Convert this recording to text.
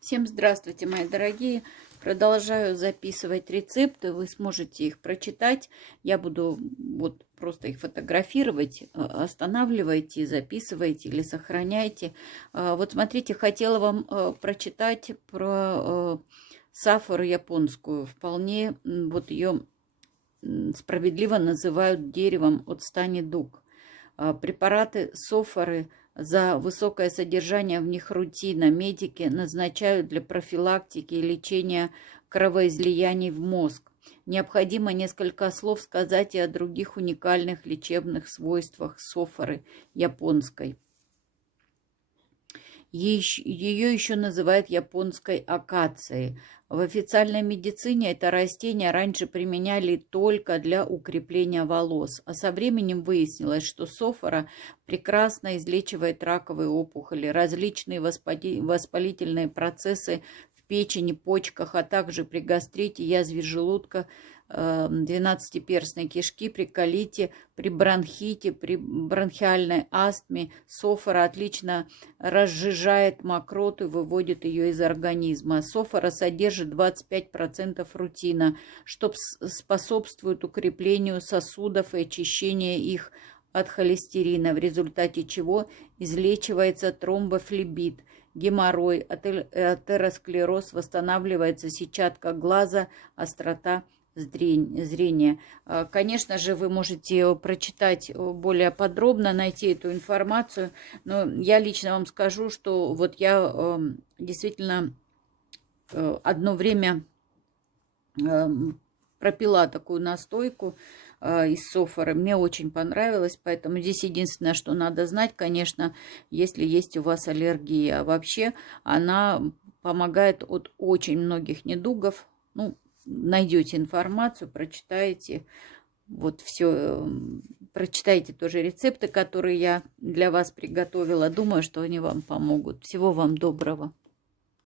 Всем здравствуйте, мои дорогие! Продолжаю записывать рецепты, вы сможете их прочитать. Я буду вот просто их фотографировать, останавливайте, записывайте или сохраняйте. Вот смотрите, хотела вам прочитать про сафору японскую. Вполне вот ее справедливо называют деревом от стани дуг. Препараты софоры за высокое содержание в них рутина медики назначают для профилактики и лечения кровоизлияний в мозг. Необходимо несколько слов сказать и о других уникальных лечебных свойствах софоры японской. Ее еще называют японской акацией. В официальной медицине это растение раньше применяли только для укрепления волос, а со временем выяснилось, что софора прекрасно излечивает раковые опухоли, различные воспалительные процессы в печени, почках, а также при гастрите, язве желудка, 12-перстной кишки, при колите, при бронхите, при бронхиальной астме. Софора отлично разжижает мокроту и выводит ее из организма. Софора содержит 25% рутина, что способствует укреплению сосудов и очищению их от холестерина, в результате чего излечивается тромбофлебит, геморрой, атеросклероз, восстанавливается сетчатка глаза, острота зрения. Конечно же, вы можете прочитать более подробно, найти эту информацию, но я лично вам скажу, что вот я действительно одно время пропила такую настойку из софоры. Мне очень понравилось, поэтому здесь единственное, что надо знать, конечно, если есть у вас аллергия. Вообще она помогает от очень многих недугов. Ну, найдете информацию, прочитаете. Вот все, прочитайте тоже рецепты, которые я для вас приготовила. Думаю, что они вам помогут. Всего вам доброго.